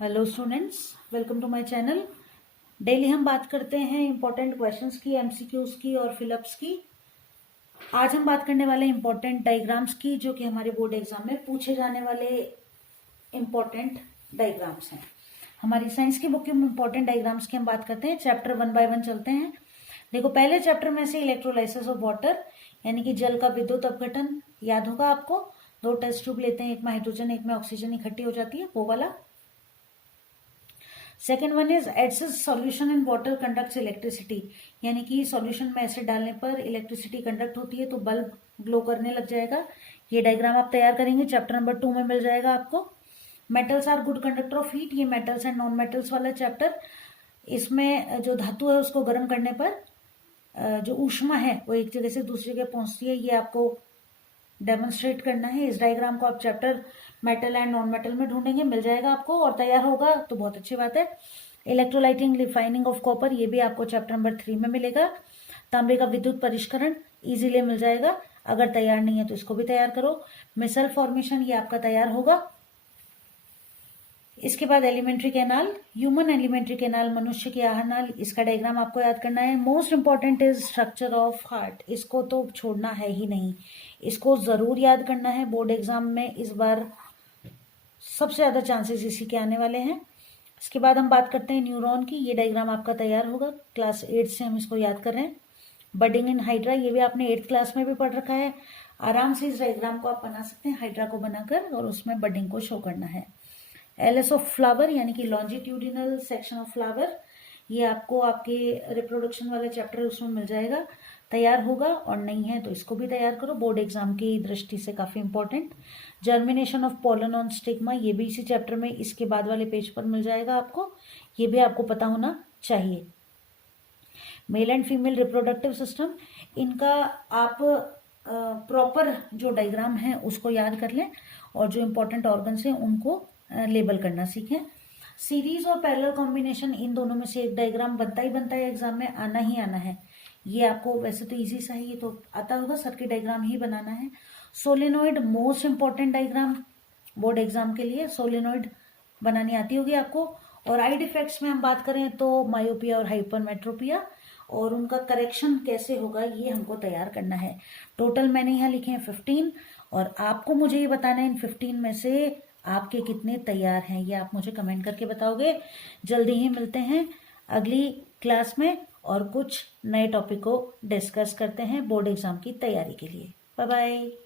Hello students, welcome to my channel. Daily हम बात करते हैं इंपॉर्टेंट क्वेश्चंस की, एमसीक्यूज की और फिलअप्स की। आज हम बात करने वाले इंपॉर्टेंट डायग्राम्स की, जो कि हमारे बोर्ड एग्जाम में पूछे जाने वाले इंपॉर्टेंट डायग्राम्स हैं। हमारी साइंस की बुक में इंपॉर्टेंट डायग्राम्स की हम बात करते हैं। चैप्टर 1 बाय 1 चलते हैं। देखो, पहले चैप्टर में से इलेक्ट्रोलाइसिस ऑफ वाटर, यानी कि जल का विद्युत अपघटन, याद होगा आपको। 2 टेस्ट ट्यूब लेते हैं, एक में हाइड्रोजन एक में ऑक्सीजन इकट्ठी हो जाती है, वो वाला। Second one is acid solution in water conducts electricity, यानी कि सॉल्यूशन में एसिड डालने पर इलेक्ट्रिसिटी कंडक्ट होती है तो बल्ब ग्लो करने लग जाएगा। ये डायग्राम आप तैयार करेंगे, चैप्टर नंबर 2 में मिल जाएगा आपको। Metals are good conductor of heat, ये मेटल्स एंड नॉन मेटल्स वाला चैप्टर। इसमें जो धातु है उसको गर्म करने पर जो ऊष्मा है वो एक जगह से दूसरी जगह पहुंचती है, ये आपको डेमोन्स्ट्रेट करना है। इस डायग्राम को आप chapter metal and non metal में ढूंढेंगे, मिल जाएगा आपको और तैयार होगा तो बहुत अच्छी बात है। इलेक्ट्रोलाइटिंग रिफाइनिंग ऑफ कॉपर, ये भी आपको चैप्टर नंबर 3 में मिलेगा। तांबे का विद्युत परिष्करण इजीली मिल जाएगा। अगर तैयार नहीं है तो इसको भी तैयार करो। मिसल फॉर्मेशन, ये आपका तैयार होगा। इसके बाद alimentary canal, human alimentary canal, मनुष्य की आहार नाल, इसका डायग्राम आपको याद करना है। Most important is structure of heart, इसको तो छोड़ना है ही नहीं, इसको जरूर याद करना है। बोर्ड एग्जाम में इस बार सबसे ज्यादा चांसेस इसी के आने वाले हैं। इसके बाद हम बात करते हैं न्यूरॉन की। ये डायग्राम आपका तैयार होगा, क्लास 8 से हम इसको याद कर रहे हैं। बडिंग इन हाइड्रा, ये भी आपने 8th क्लास में भी पढ़ रखा है। आराम से इस डायग्राम को आप बना सकते हैं, हाइड्रा को बनाकर, और उसमें बडिंग को शो करना है। एलएस ऑफ फ्लावर, यानी कि लॉन्जिट्यूडिनल सेक्शन ऑफ फ्लावर, ये आपको आपके रिप्रोडक्शन वाले चैप्टर उसमें मिल जाएगा। तैयार होगा, और नहीं है तो इसको भी तैयार करो, बोर्ड एग्जाम की दृष्टि से काफी important. Germination of pollen on stigma, ये भी इसी चैप्टर में इसके बाद वाले पेज पर मिल जाएगा आपको, ये भी आपको पता होना चाहिए। Male and female reproductive system, इनका आप प्रॉपर जो डायग्राम है उसको याद कर लें, और जो इंपॉर्टेंट ऑर्गन्स हैं उनको लेबल करना सीखें। सीरीज और पैरेलल कॉम्बिनेशन, इन दोनों में से एक डायग्राम बनता है एग्जाम में, आना ही आना है। ये आपको वैसे तो इजी सा है, ये तो आता होगा, सर्किट डायग्राम ही बनाना है। Solenoid, most important diagram board exam के लिए, सोलेनोइड बनानी आती होगी आपको। और आई डिफेक्ट्स में हम बात करें तो मायोपिया और हाइपरमेट्रोपिया, और उनका करेक्शन कैसे होगा ये हमको तैयार करना है। टोटल मैंने यहाँ लिखे हैं 15, और आपको मुझे ये बताना है इन 15 में से आपके कितने तैयार हैं, ये आप मुझे कमेंट करके बताओगे। जल्दी ही मिलते हैं अगली क्लास में, और कुछ नए टॉपिक को डिस्कस करते हैं बोर्ड एग्जाम की तैयारी के लिए। Bye bye.